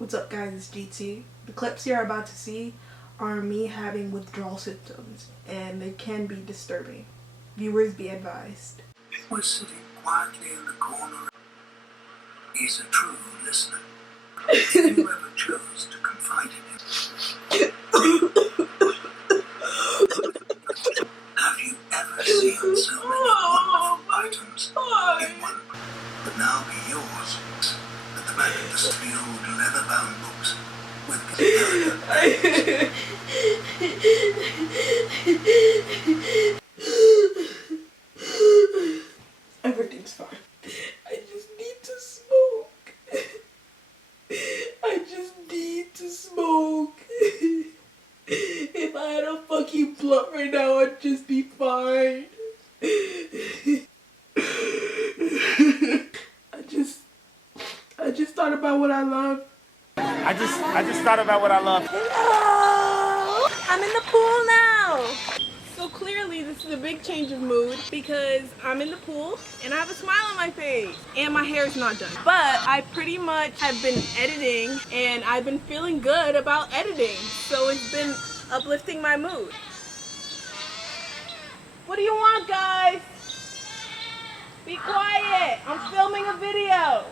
What's up guys, it's GT. The clips you're about to see are me having withdrawal symptoms and they can be disturbing. Viewers be advised. Was sitting quietly in the corner. He's a true listener. If you ever chose to confide in him. Have you ever seen so many wonderful items in one? But now be yours. At the back of the studio old leather-bound books with the Everything's fine. I just need to smoke. I just need to smoke. If I had a fucking blunt right now, I'd just be fine. I just thought about what I love. I just thought about what I love. Hello! I'm in the pool now! So clearly this is a big change of mood because I'm in the pool and I have a smile on my face and my hair is not done. But I pretty much have been editing and I've been feeling good about editing. So it's been uplifting my mood. What do you want, guys? Be quiet! I'm filming a video!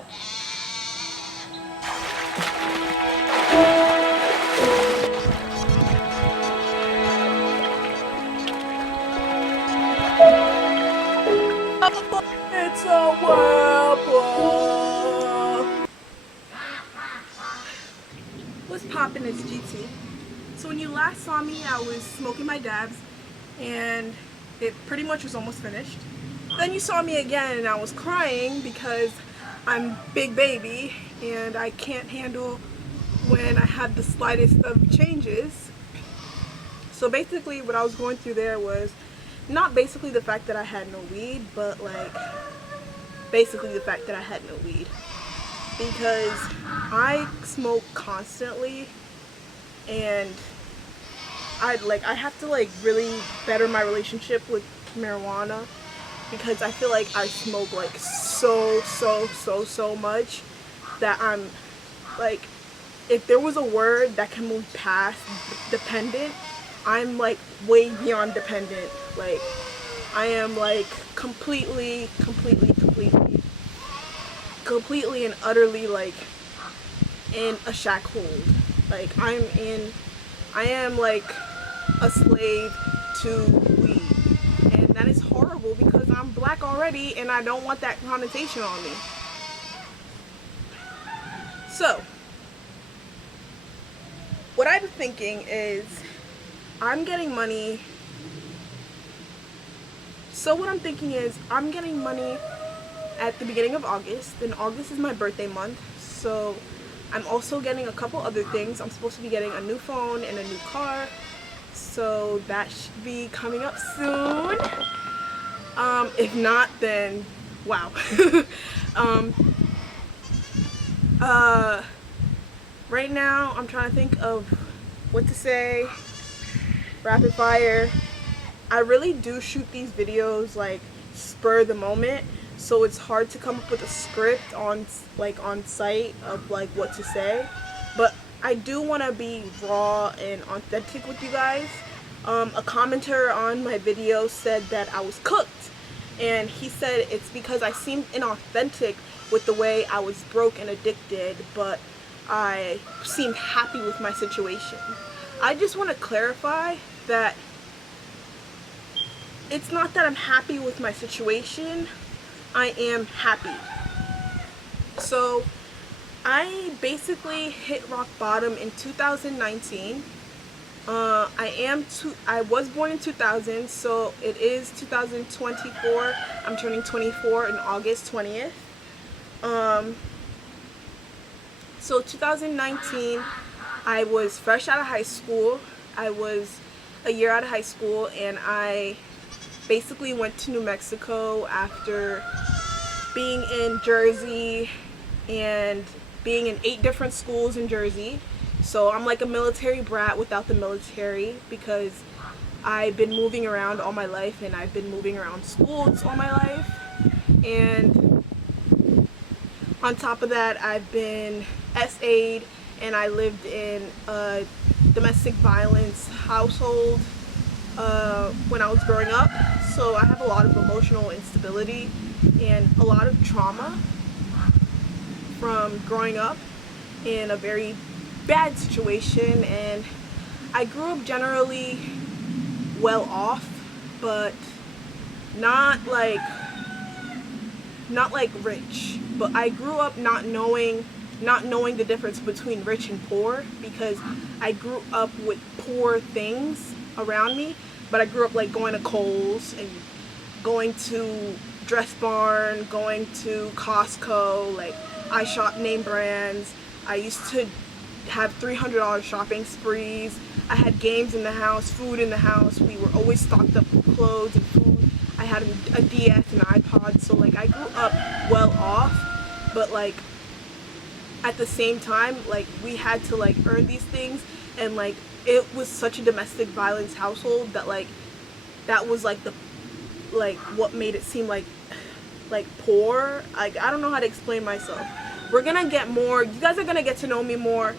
It's a whirlpool. What's poppin'? It's GT. So when you last saw me, I was smoking my dabs and it pretty much was almost finished. Then you saw me again and I was crying because I'm big baby and I can't handle when I have the slightest of changes. So basically what I was going through there was not basically the fact that I had no weed, but like basically the fact that I had no weed, because I smoke constantly and I have to like really better my relationship with marijuana because I feel like I smoke like so much that I'm like, if there was a word that can move past dependent, I'm like way beyond dependent. Like I am like completely and utterly like in a shackhold. Like I am like a slave to weed, and that is horrible because I'm black already and I don't want that connotation on me. So what I'm thinking is I'm getting money. So what I'm thinking is I'm getting money at the beginning of August, and August is my birthday month, so I'm also getting a couple other things. I'm supposed to be getting a new phone and a new car, so that should be coming up soon. If not, then wow. Right now I'm trying to think of what to say. Rapid fire. I really do shoot these videos like spur of the moment, so it's hard to come up with a script on site of like what to say, but I do want to be raw and authentic with you guys. A commenter on my video said that I was cooked, and he said it's because I seemed inauthentic with the way I was broke and addicted, but I seemed happy with my situation. I just want to clarify that it's not that I'm happy with my situation, I am happy. So I basically hit rock bottom in 2019. I was born in 2000, so it is 2024. I'm turning 24 on August 20th. So 2019, I was fresh out of high school. I was a year out of high school, and I basically went to New Mexico after being in Jersey and being in 8 different schools in Jersey. So I'm like a military brat without the military because I've been moving around all my life, and I've been moving around schools all my life. And on top of that, I've been SA'd and I lived in a domestic violence household when I was growing up. So I have a lot of emotional instability and a lot of trauma from growing up in a very bad situation, and I grew up generally well off, but not like rich. But I grew up not knowing the difference between rich and poor, because I grew up with poor things around me, but I grew up like going to Kohl's and going to Dress Barn, going to Costco. Like, I shop name brands. I used to have $300 shopping sprees. I had games in the house, food in the house. We were always stocked up with clothes and food. I had a DS and an iPod, so like I grew up well off, but like at the same time, like we had to like earn these things, and like it was such a domestic violence household that like that was like the what made it seem like poor. Like, I don't know how to explain myself. We're gonna get more, you guys are gonna get to know me more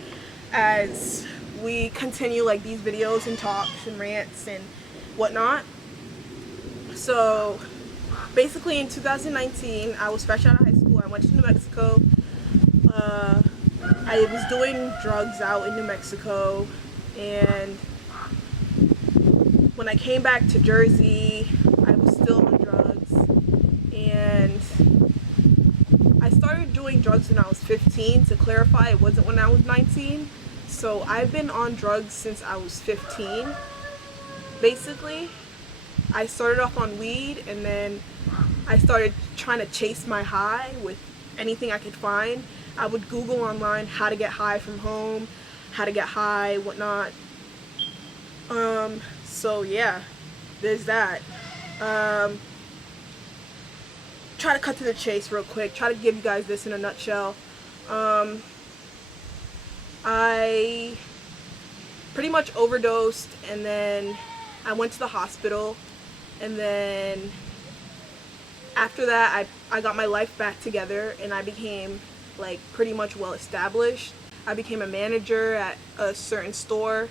as we continue like these videos and talks and rants and whatnot. So basically in 2019, I was fresh out of high school. I went to New Mexico. I was doing drugs out in New Mexico, and when I came back to Jersey, I was still on drugs, and I started doing drugs when I was 15. To clarify, it wasn't when I was 19. So I've been on drugs since I was 15, basically. I started off on weed, and then I started trying to chase my high with anything I could find. I would Google online how to get high from home, how to get high, whatnot. So yeah, there's that. Try to cut to the chase real quick. Try to give you guys this in a nutshell. I pretty much overdosed, and then I went to the hospital, and then after that I got my life back together, and I became like pretty much well established. I became a manager at a certain store.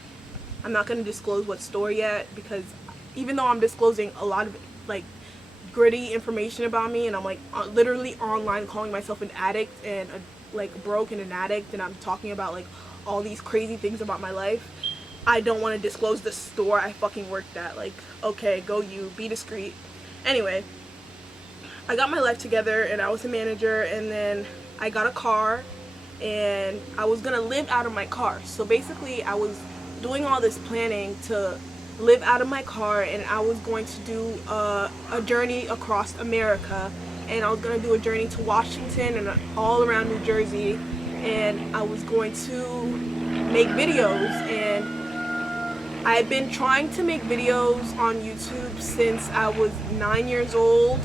I'm not going to disclose what store yet, because even though I'm disclosing a lot of like gritty information about me, and I'm like literally online calling myself an addict and like broke and an addict, and I'm talking about like all these crazy things about my life, I don't want to disclose the store I fucking worked at. Like, okay, go you, be discreet. Anyway, I got my life together, and I was a manager, and then I got a car, and I was gonna live out of my car. So basically I was doing all this planning to live out of my car, and I was going to do a journey across America, and I was going to do a journey to Washington and all around New Jersey, and I was going to make videos. And I've been trying to make videos on YouTube since I was 9 years old.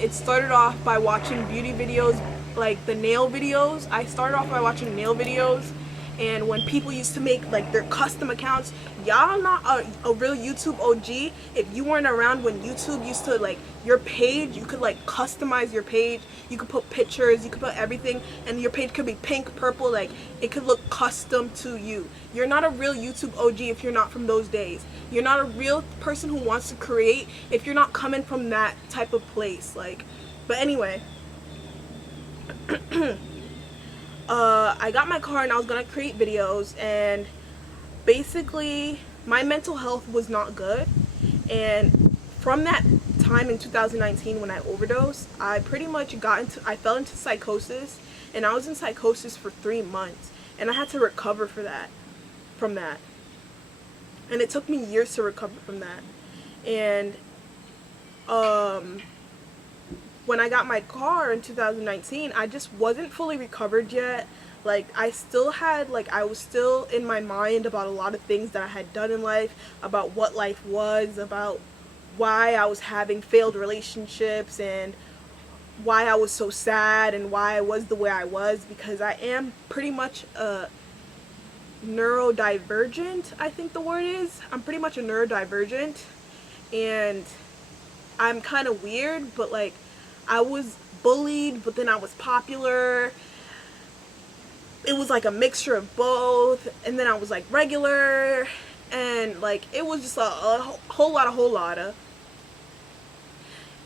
It started off by watching beauty videos, like the nail videos. I started off by watching nail videos, and when people used to make like their custom accounts, y'all not a real YouTube OG if you weren't around when YouTube used to, like, your page, you could like customize your page, you could put pictures, you could put everything, and your page could be pink, purple, like it could look custom to you. You're not a real YouTube OG if you're not from those days. You're not a real person who wants to create if you're not coming from that type of place. Like, but anyway, I got my car and I was gonna create videos, and basically my mental health was not good, and from that time in 2019 when I overdosed, I pretty much I fell into psychosis, and I was in psychosis for 3 months, and I had to recover from that, and it took me years to recover from that. And when I got my car in 2019, I just wasn't fully recovered yet. Like, I was still in my mind about a lot of things that I had done in life, about what life was, about why I was having failed relationships, and why I was so sad, and why I was the way I was, because I am pretty much a neurodivergent, I think the word is. I'm pretty much a neurodivergent, and I'm kind of weird, but like, I was bullied, but then I was popular. it was like a mixture of both, and then I was like regular, and like it was just a whole lot of,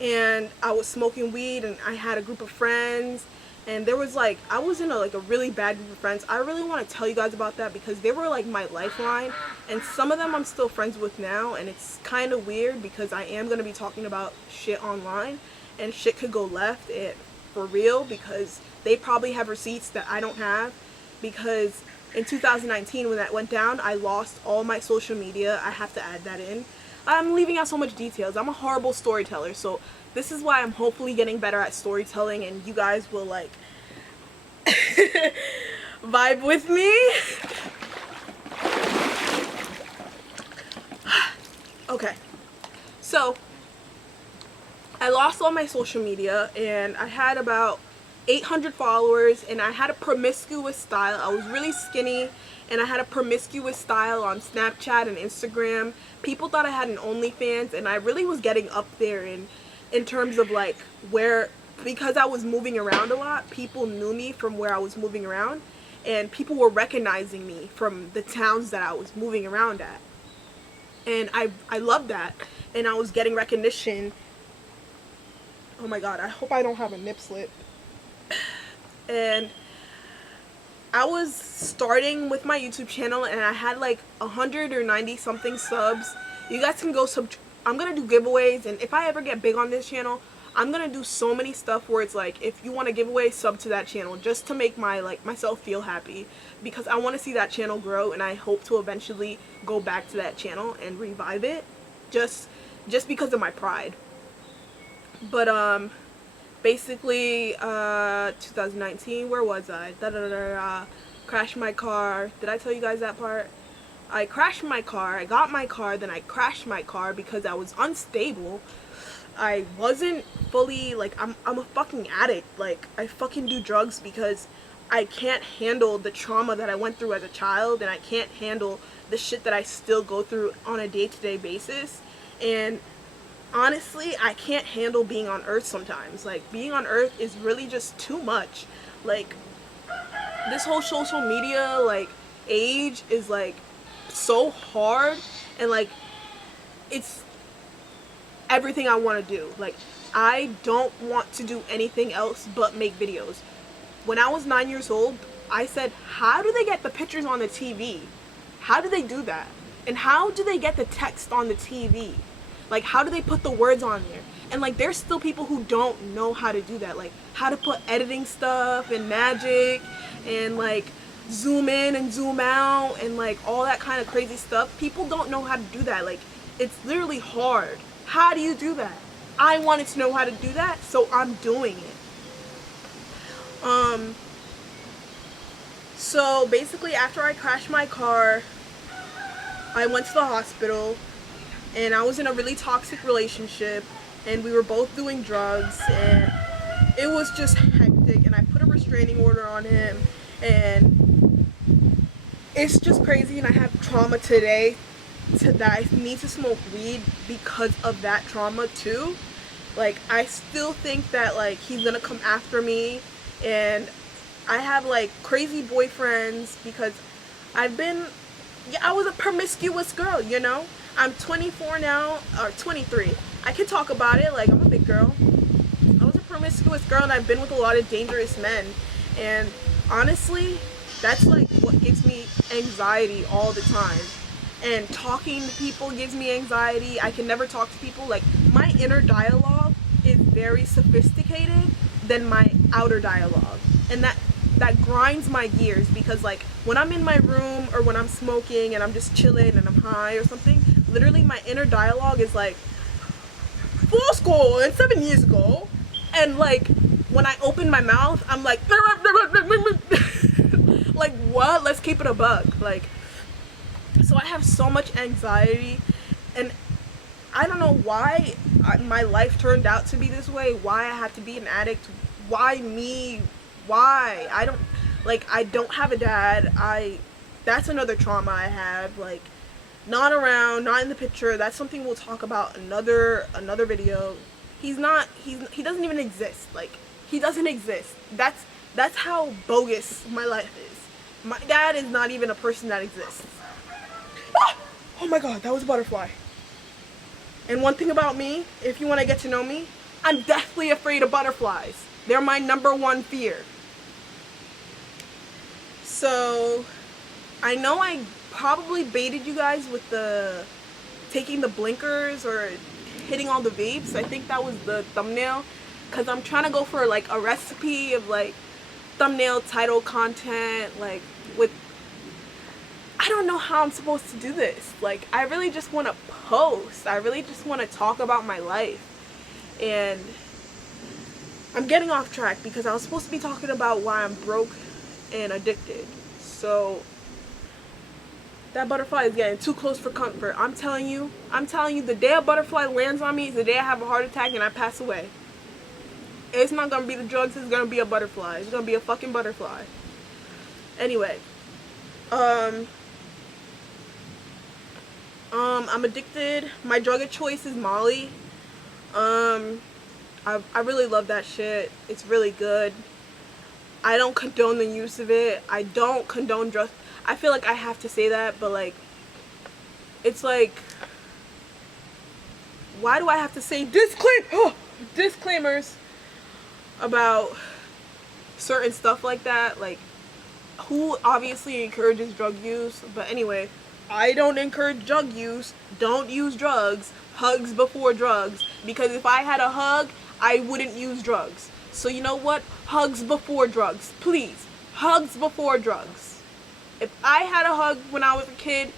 and I was smoking weed, and I had a group of friends, and there was like, I was in a really bad group of friends. I really want to tell you guys about that because they were like my lifeline, and some of them I'm still friends with now, and it's kind of weird because I am going to be talking about shit online, and shit could go left for real, because they probably have receipts that I don't have, because in 2019 when that went down, I lost all my social media. I have to add that in. I'm leaving out so much details. I'm a horrible storyteller, so this is why I'm hopefully getting better at storytelling, and you guys will like vibe with me. Okay, so I lost all my social media, and I had about 800 followers, and I had a promiscuous style. I was really skinny, and I had a promiscuous style on Snapchat and Instagram. People thought I had an OnlyFans, and I really was getting up there in terms of like where, because I was moving around a lot, people knew me from where I was moving around, and people were recognizing me from the towns that I was moving around at. And I loved that, and I was getting recognition. Oh my god, I hope I don't have a nip slip. And I was starting with my YouTube channel, and I had like 190 something subs. You guys can go I'm gonna do giveaways, and if I ever get big on this channel, I'm gonna do so many stuff where it's like, if you want a giveaway, sub to that channel, just to make myself feel happy, because I want to see that channel grow, and I hope to eventually go back to that channel and revive it, just because of my pride. But basically 2019, where was I? Crashed my car. Did I tell you guys that part? I crashed my car. I got my car, then I crashed my car because I was unstable. I wasn't fully, like, I'm a fucking addict. Like, I fucking do drugs because I can't handle the trauma that I went through as a child, and I can't handle the shit that I still go through on a day-to-day basis. And honestly, I can't handle being on Earth sometimes. Like, being on Earth is really just too much. Like, this whole social media, like, age is, like, so hard, and, like, it's everything I want to do. Like, I don't want to do anything else but make videos. When I was 9 years old, I said, how do they get the pictures on the TV? How do they do that? And how do they get the text on the TV? Like, how do they put the words on there? And, like, there's still people who don't know how to do that. Like, how to put editing stuff and magic and, like, zoom in and zoom out and, like, all that kind of crazy stuff. People don't know how to do that. Like, it's literally hard. How do you do that? I wanted to know how to do that, so I'm doing it. So basically, after I crashed my car, I went to the hospital, and I was in a really toxic relationship, and we were both doing drugs, and it was just hectic, and I put a restraining order on him, and it's just crazy, and I have trauma today that I need to smoke weed because of that trauma too. Like, I still think that, like, he's gonna come after me, and I have, like, crazy boyfriends because I was a promiscuous girl, you know? I'm 24 now, or 23. I can talk about it, like, I'm a big girl. I was a promiscuous girl, and I've been with a lot of dangerous men, and honestly, that's, like, what gives me anxiety all the time. And talking to people gives me anxiety. I can never talk to people. Like, my inner dialogue is very sophisticated than my outer dialogue, and that grinds my gears, because, like, when I'm in my room or when I'm smoking and I'm just chilling and I'm high or something, literally my inner dialogue is like, 4 school and 7 years ago, and, like, when I open my mouth, I'm like like, what? Let's keep it a buck. Like, so I have so much anxiety, and I don't know why my life turned out to be this way, why I have to be an addict, why me, why? I don't have a dad. That's another trauma I have, like, not around, not in the picture. That's something we'll talk about another video. He doesn't even exist. Like, he doesn't exist. That's how bogus my life is. My dad is not even a person that exists. Ah! Oh my god, that was a butterfly. And one thing about me, if you want to get to know me, I'm deathly afraid of butterflies. They're my #1 fear. So, I know I probably baited you guys with the taking the blinkers or hitting all the vapes. I think that was the thumbnail. Because I'm trying to go for like a recipe of like thumbnail title content, like with, I don't know how I'm supposed to do this. Like, I really just want to post. I really just want to talk about my life. And I'm getting off track because I was supposed to be talking about why I'm broke and addicted. So that butterfly is getting too close for comfort. I'm telling you, the day a butterfly lands on me is the day I have a heart attack and I pass away. It's not gonna be the drugs, it's gonna be a butterfly. It's gonna be a fucking butterfly. Anyway. I'm addicted. My drug of choice is Molly. I really love that shit. It's really good. I don't condone the use of it. I don't condone drugs. I feel like I have to say that, but like, it's like, why do I have to say disclaimers about certain stuff like that? Like, who obviously encourages drug use? But anyway, I don't encourage drug use. Don't use drugs. Hugs before drugs. Because if I had a hug, I wouldn't use drugs. So you know what? Hugs before drugs. Please. Hugs before drugs. If I had a hug when I was a kid,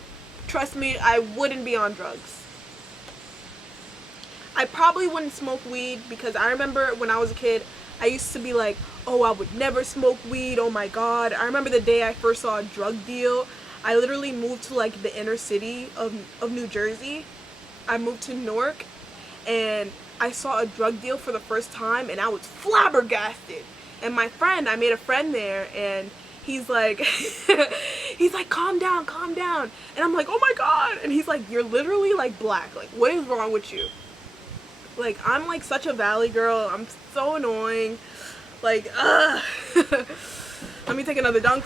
trust me, I wouldn't be on drugs. I probably wouldn't smoke weed because I remember when I was a kid, I used to be like, oh, I would never smoke weed. Oh my God. I remember the day I first saw a drug deal. I literally moved to like the inner city of New Jersey. I moved to Newark and I saw a drug deal for the first time and I was flabbergasted. And my friend, I made a friend there and he's like, calm down. And I'm like, oh my God. And he's like, you're literally like black. Like, what is wrong with you? Like, I'm like such a valley girl. I'm so annoying. Like, ugh. Let me take another dunk.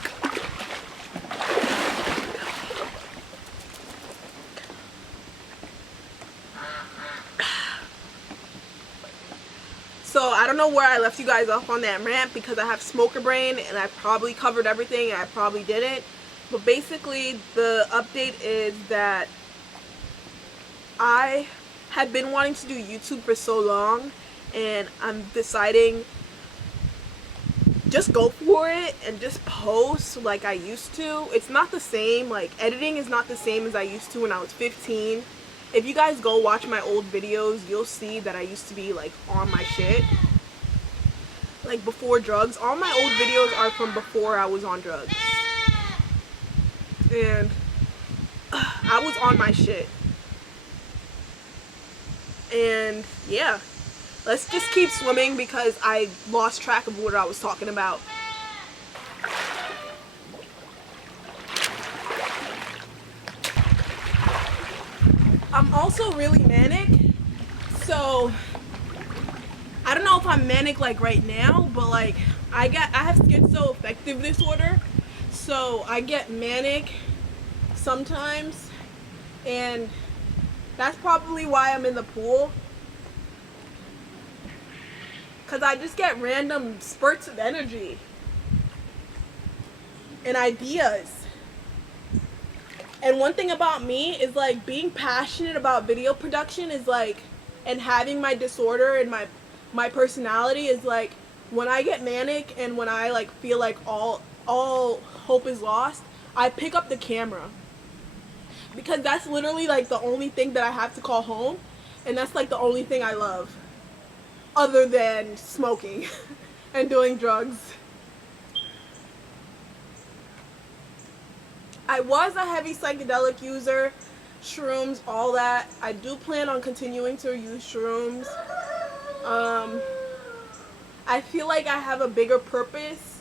So I don't know where I left you guys off on that rant because I have smoker brain and I probably covered everything and I probably didn't. But basically the update is that I had been wanting to do YouTube for so long and I'm deciding just go for it and just post like I used to. It's not the same, like editing is not the same as I used to when I was 15. If you guys go watch my old videos, you'll see that I used to be like on my shit. Like before drugs. All my old videos are from before I was on drugs. And I was on my shit. And yeah, let's just keep swimming because I lost track of what I was talking about. I'm also really manic, so I don't know if I'm manic like right now, but like I have schizoaffective disorder, so I get manic sometimes, and that's probably why I'm in the pool, because I just get random spurts of energy and ideas. And one thing about me is like being passionate about video production is like, and having my disorder and my personality is like, when I get manic and when I like feel like all hope is lost, I pick up the camera. Because that's literally like the only thing that I have to call home, and that's like the only thing I love other than smoking and doing drugs. I was a heavy psychedelic user, shrooms, all that. I do plan on continuing to use shrooms. I feel like I have a bigger purpose,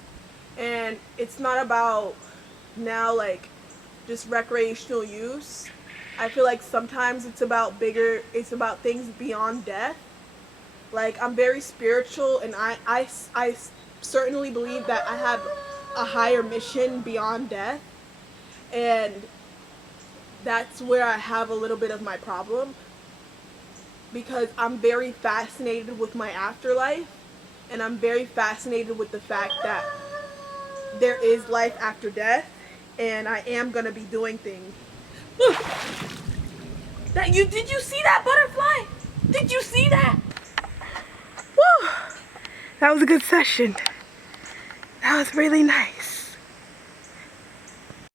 and it's not about now like just recreational use. I feel like sometimes it's about things beyond death. Like, I'm very spiritual, and I certainly believe that I have a higher mission beyond death, and that's where I have a little bit of my problem, because I'm very fascinated with my afterlife, and I'm very fascinated with the fact that there is life after death, and I am gonna be doing things. Look, did you see that butterfly? Did you see that? Woo! That was a good session. That was really nice.